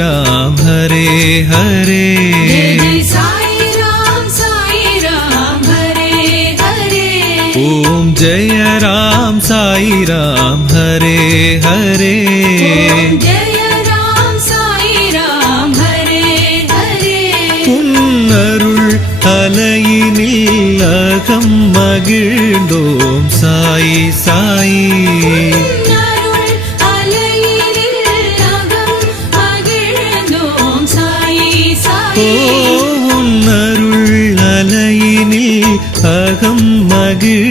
ராம் ஹரே ஹரே ஓம் ஜெய ராம் சாய் ராம் ஹரே ஹரே புன்னருள் தலையினில் அகம் மகிழ்ந்தோம் சாய் சாயி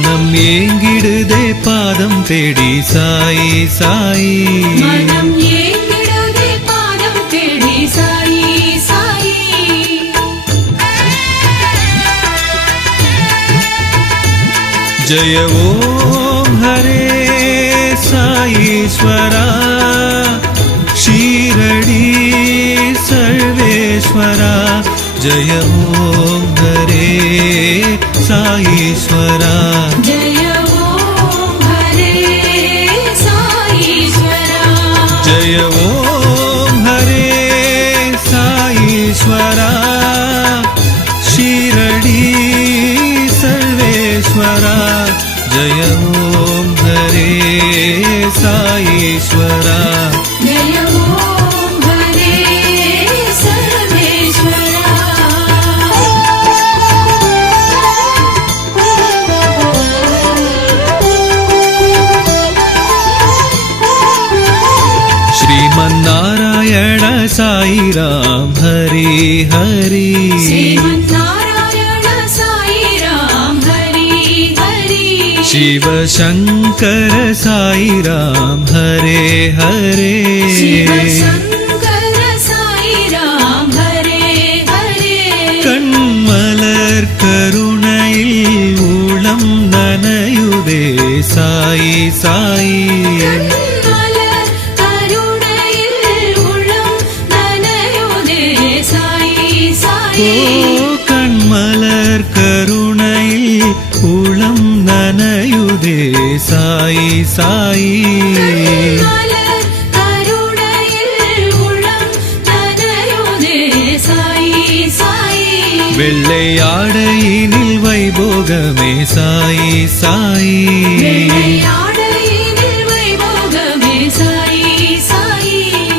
மனம் ஏங்கிடுதே பாதம் தேடி சாயி சாயி மனம் ஏங்கிடுதே பாதம் தேடி சாயி சாயி ஜய ஓம் ஹரே சாயீஸ்வரா ஷீரடி சர்வேஸ்வரா ஜய ஓம் ஹரே సాయేశ్వరా జయ ఓం హరే సాయేశ్వరా జయ ఓం హరే సాయేశ్వరా हरि हरि श्रीमन्नारायण साई राम हरि हरि शिव शङ्कर साई राम हरे हरे शिव शङ्कर साई राम हरे हरे கண்மலர் கருணையில் உளம் நனையுதே சாய் சாய் സായി സായി വെള്ളയാടയിനിൽ വൈഭോഗമേ സായി സായി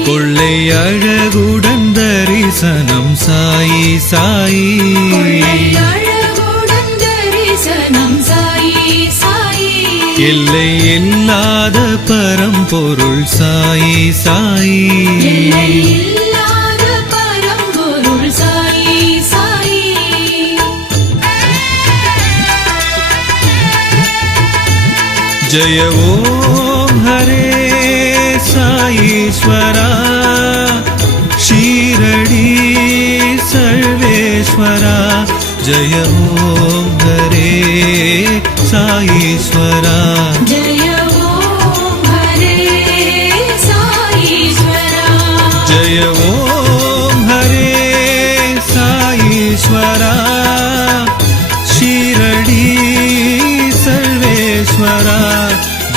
கொள்ளையழகுடன் தரிசனம் സായി சாயி எல்லை இல்லாத பரம்பொருள் சாய் சாய் எல்லை இல்லாத பரம்பொருள் சாயி சாயி जय ओम हरे साईश्वरा शिरडी सर्वेश्वरा जय ओम हरे సాయేశ్వరా జయ ఓం హరే సాయేశ్వరా జయ ఓం హరే సాయేశ్వరా శిరడి సర్వేశ్వరా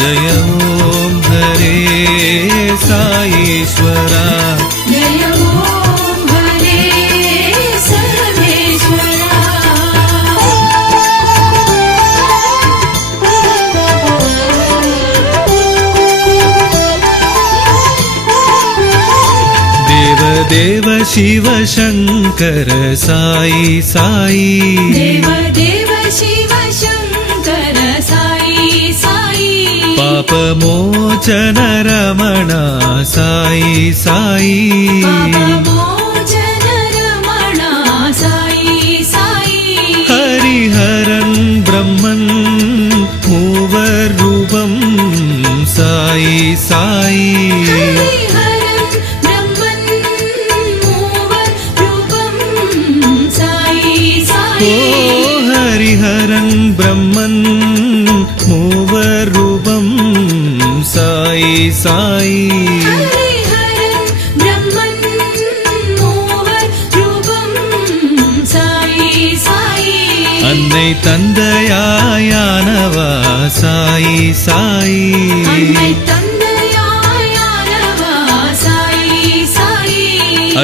జయ ఓం హరే సాయేశ్వరా शिव शङ्कर साई साई शिव शङ्कर साई साई पापमोचन रमणा साई साई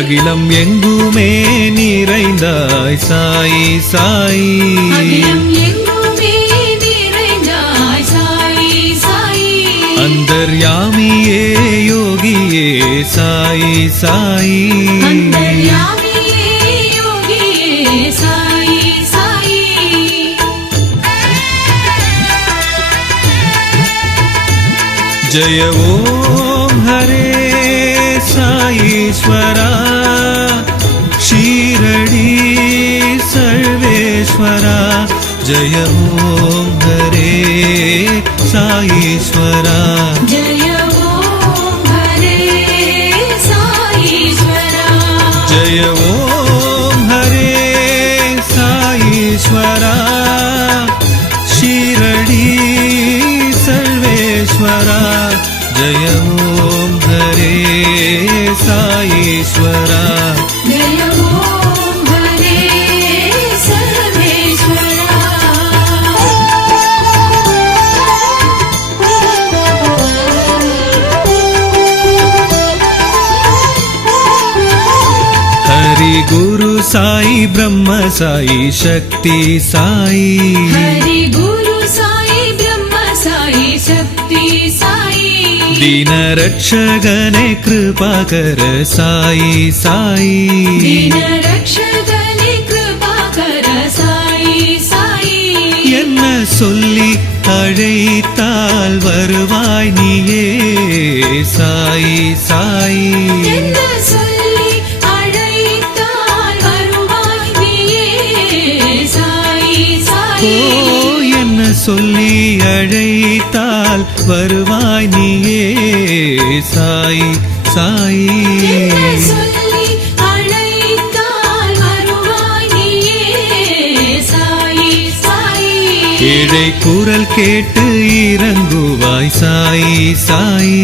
அகிலம் எங்குமே நிறைந்தாய் சாயி சாயி அகிலம் எங்குமே நிறைந்தாய் சாயி சாயி அந்தர்யாமியே யோகியே சாயி சாயி அந்தர்யாமியே யோகியே சாயி சாயி जय ॐ हरे साईश्वरा जय ॐ हरे साईश्वरा जय ॐ हरे साईश्वरा शिरडी सर्वेश्वरा जय ॐ हरे साई ब्रह्म साई शक्ति साई हरि गुरु साई ब्रह्म साई शक्ति साई दीन रक्षगने कृपाकर साई साई दीन रक्षकने कृपा कर साई साई என்ன சொல்லி அழைத்தால் வருவாய் நீயே சாய் சாய் சொல்லி அழைத்தால் வருவாய் நீயே சாய் சாய் ஏழை குரல் கேட்டு இறங்குவாய் சாய் சாய்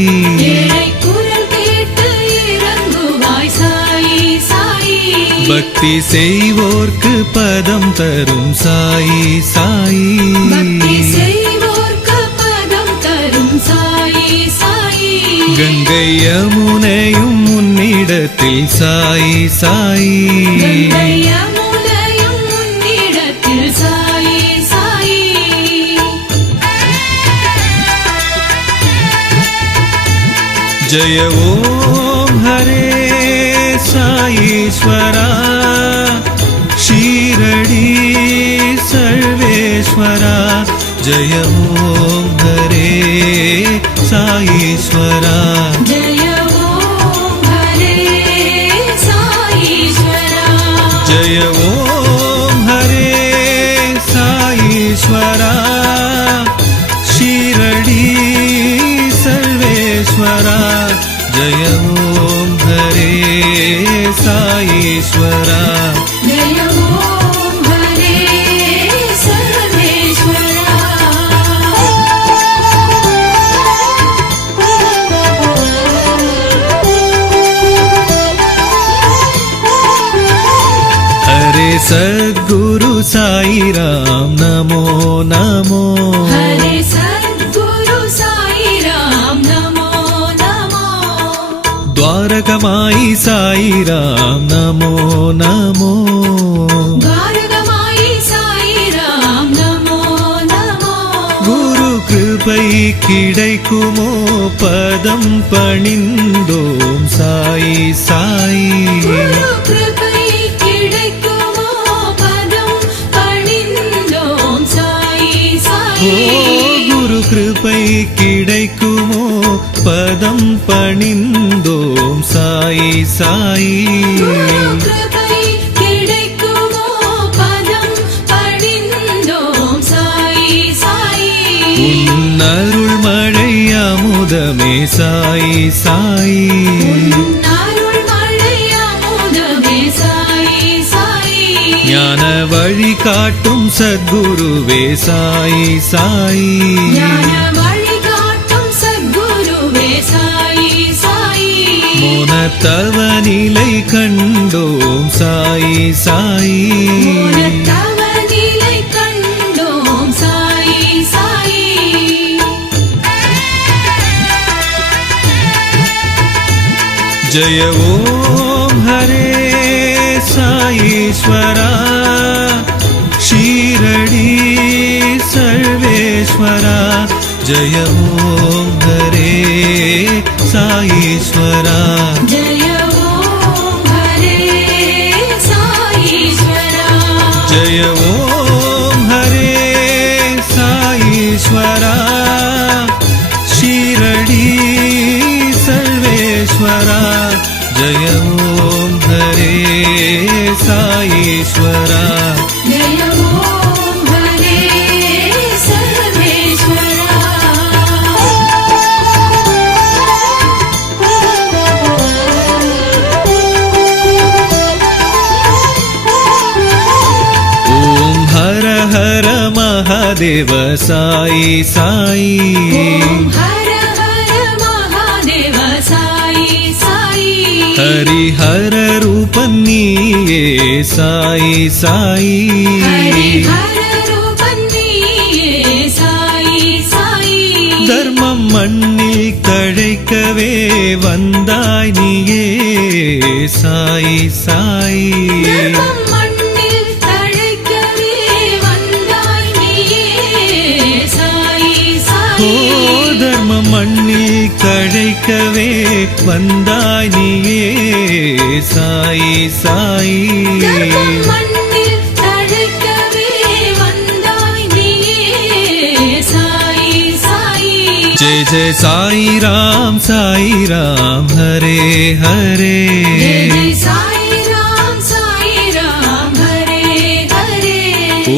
பக்தி செய்வோர்க்கு பதம் தரும் சாயி சாயி கங்கை யமுனையும் உன்னிடத்தில் சாயி சாயி ஜய ஓம் ஹரே साईश्वरा शिरडी सर्वेश्वरा जय ॐ हरे साईश्वरा जय ॐ हरे साईश्वरा जय ॐ हरे साईश्वरा शिरडी सर्वेश्वरा जय ॐ हरे సాయేశ్వరా హరే సద్గురు సాయిరామ్ నమో నమో హరే ഭാരതമായി സായി രാം നമോ നമോ ഭാരതമായി സായി രാം നമോ നമോ ഗുരു കൃപൈ കിടക്കുമോ പദം പണിന്തോം സായി സായി കൃപ பாதம் பணிந்தோம் சாயி சாயி அருள் மழை அமுதமே சாயி சாயி ஞான வழி காட்டும் சத்குருவே சாயி சாயி தவ நிலை கண்டோம் சாயி சாயி தவ நிலை கண்டோம் சாயி சாயி ஜய ஓம் ஹரே சாயீஸ்வரா ஷீரடி சர்வேஸ்வரா ஜய ஓம் ஹரே சாயீஸ்வரா महादेव साई साई ॐ हर हर महादेव साई साई हरिहर रूप நீயே சாய் சாய் हरिहर रूपन्नीये साई साई தர்மம் மண்ணில் தழைக்கவே வந்தாய் நீயே சாய் சாய் தழைக்கவே வந்தாய் நீயே சாய் சாய் தர்மம் மண்ணில் தழைக்கவே வந்தாய் நீயே சாய் சாய் जय जय साई राम साई राम हरे हरे जय जय साई राम साई राम हरे हरे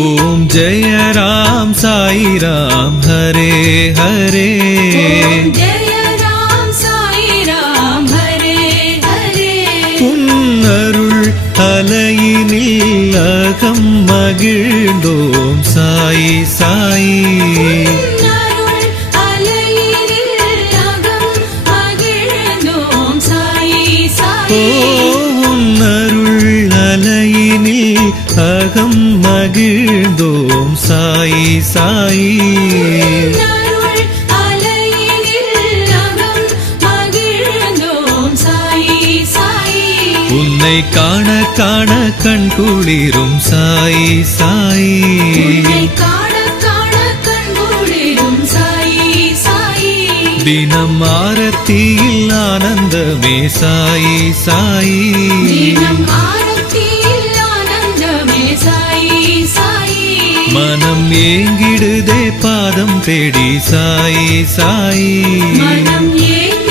ओम जय राम साई राम हरे हरे சாலையினில் அகம் மகிழ்ந்தோம் சாயி சாயி அருள் அலையினில் அகம் மகிழ்ந்தோம் சாயி சாயி உன்னை காண காண கண் குளிரும் சாய் சாய் தினம் ஆரத்தியில் ஆனந்தமே சாய் சாய் மனம் ஏங்கிடுதே பாதம் தேடி சாய் சாய் மனம் ஏங்கி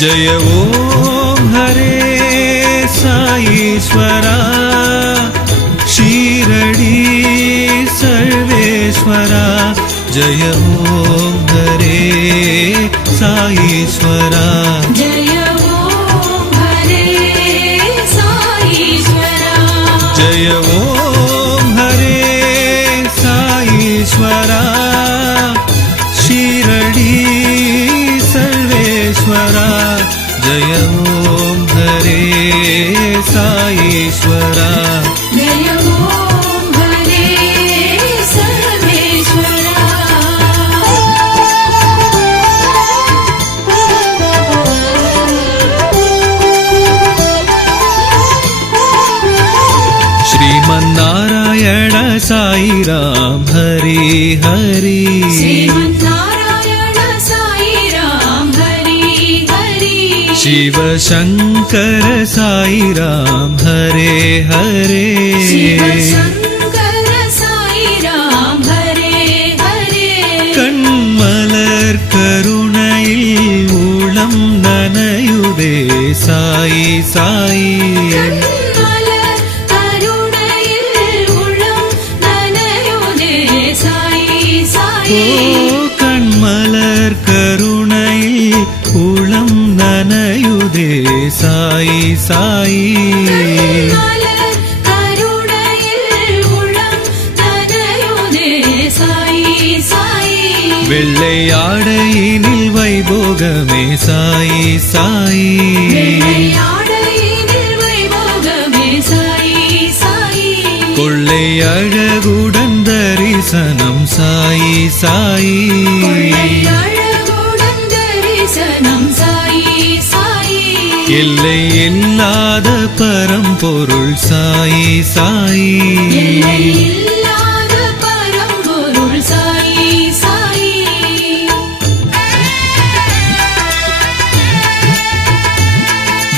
जय ओम हरे साईश्वरा शिरडी सर्वेश्वरा जय ओम हरे साईश्वरा राम हरि हरि श्रीमन्नारायण साई राम हरि हरि शिव शङ्कर साई राम हरे हरे शिव शङ्कर साई राम हरे हरे கண்மலர் கருணையில் உளம் நனையுதே சாய் சாய் வைபோகமே சாயி சாயி கொள்ளை அழகுடன் தரிசனம் சாயி சாயி எல்லை இல்லாத பரம்பொருள் சாயி சாயி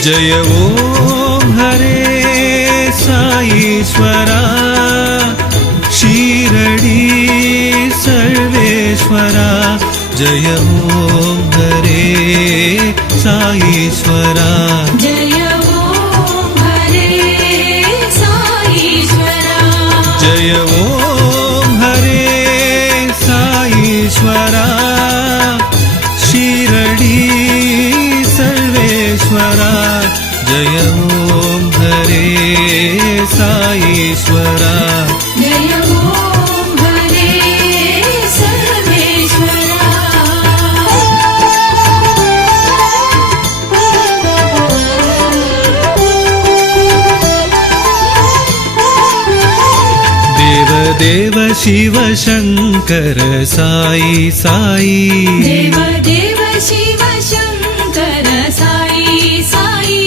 जय ॐ हरे साईश्वरा शिरडी सर्वेश्वरा जय ओ हरे साईश्वरा शिव शङ्कर साई साई शिव शङ्कर साई साई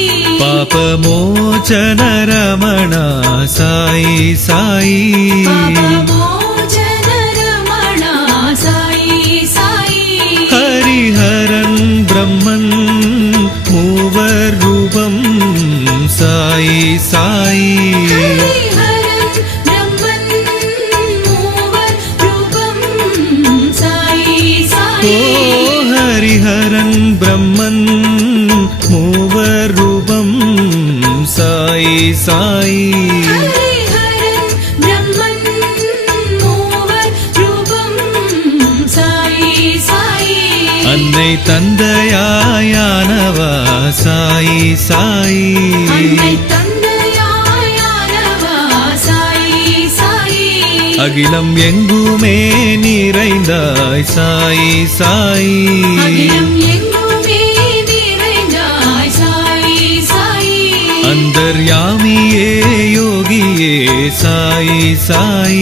पापमोचन रमणा साई साई न रमणा साई सा हरिहरं ब्रह्म पूर्वरूपं साई साई சாயி அன்னை தந்தையாயானவா சாயி சாயி அகிலம் எங்குமே நிறைந்தாய் சாயி சாயி அந்தர் யாமே ये साई साई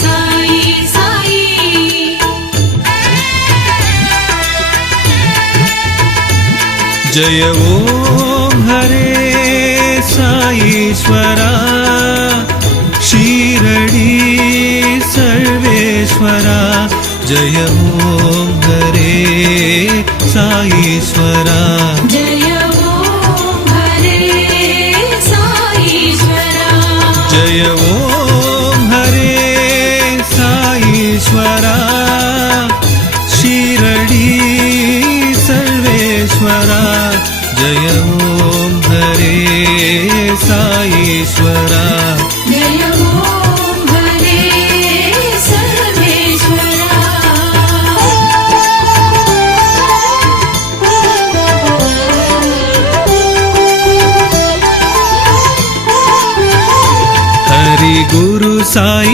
साई साई जय ओम हरे साईश्वरा शिरडी सर्वेश्वरा जय ओम हरे साईश्वरा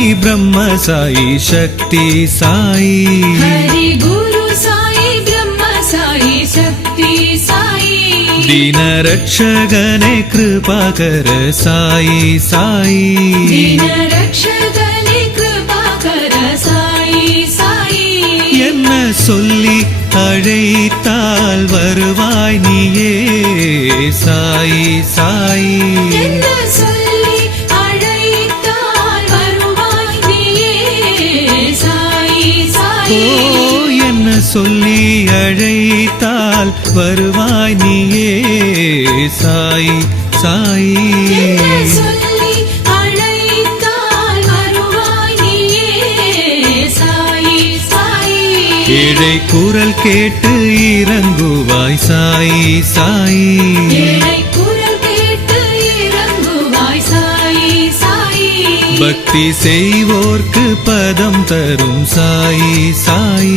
ब्रह्म साई शक्ति साई हरि गुरु साई ब्रह्म साई शक्ति साई दीन रक्षगने कृपाकर साई साई दीन रक्षकने कृपा कर साई साई என்ன சொல்லி அழைத்தால் வருவாய் நீயே சாய் சாய் என்ன வருவாய் நீயே சாயி சாயி இழை குரல் கேட்டு இறங்குவாய் சாயி சாயி பக்தி செய்வோர்க்கு பதம் தரும் சாயி சாயி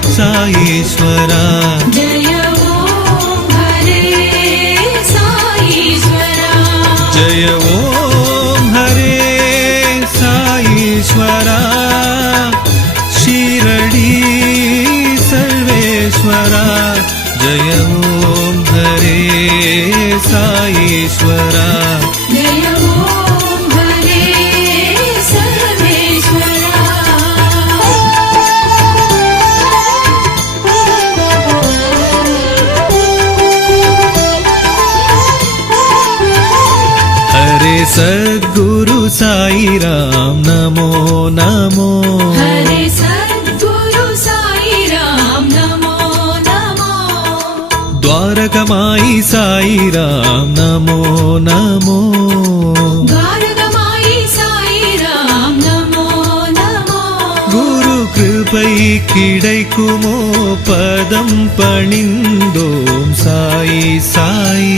సాయేశ్వరా జయ ఓం హరే సాయేశ్వరా జయ ఓం హరే సాయేశ్వరా శిరడి సర్వేశ్వరా జయ ఓం హరే సాయేశ్వరా సాయి రామ్ నమో నమో హరే సద్గురు సాయి రామ్ నమో నమో ద్వారకమాయి సాయి రామ్ నమో నమో సాయి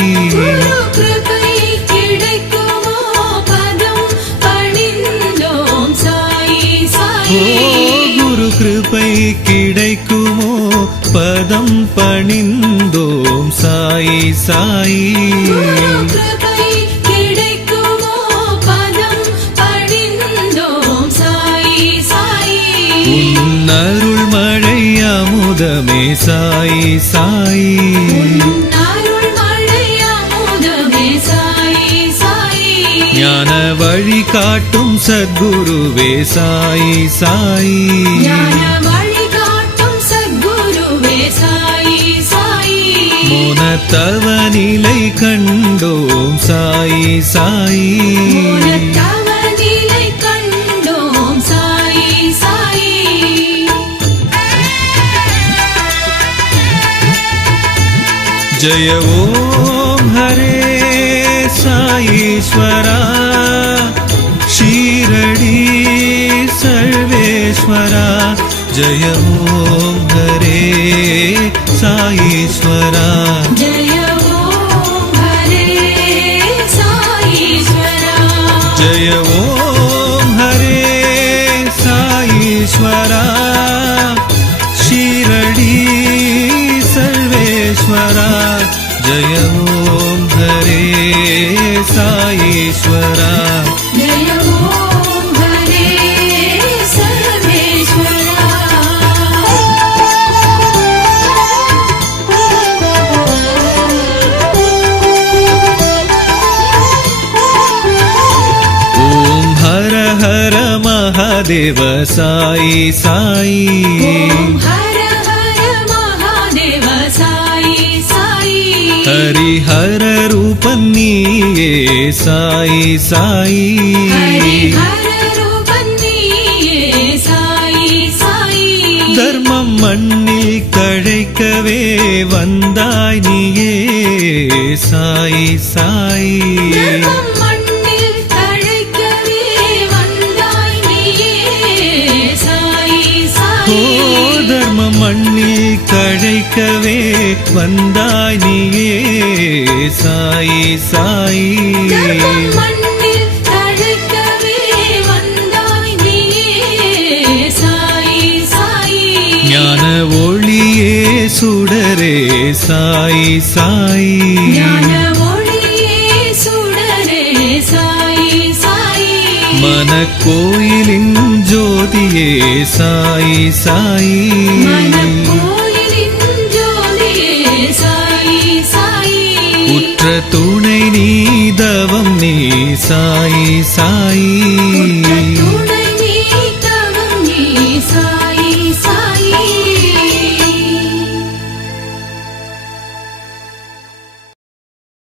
கிருபை கிடைக்குமோ பதம் பணிந்தோம் சாயி சாயி அருள் மழை அமுதமே சாயி சாயி வழிகாட்டும் சத்குருவே சாயி சாயி மோனத்தவ நிலை கண்டோம் சாயி சாயி மூலத்தவ நிலை கண்டோம் சாயி சாயி जय ॐ हरे साईश्वरा ीरडि सर्वेश्वरा जयो हरे साईश्वरा महादेव साई साई ॐ हर हर महादेव साई साई हरिहर रूप நீயே சாயி சாயி हरिहर रूपन्नीये साई साई தர்மம் மண்ணில் கழைக்கவே வந்தாய் நீயே சாயி சாயி வந்தாய் நீயே சாயி சாயி ஞான ஒளியே சுடரே சாயி சாயி மன கோயிலின் ஜோதியே சாயி சாயி மாற்ற துணை நீ நீ சாயி சாயி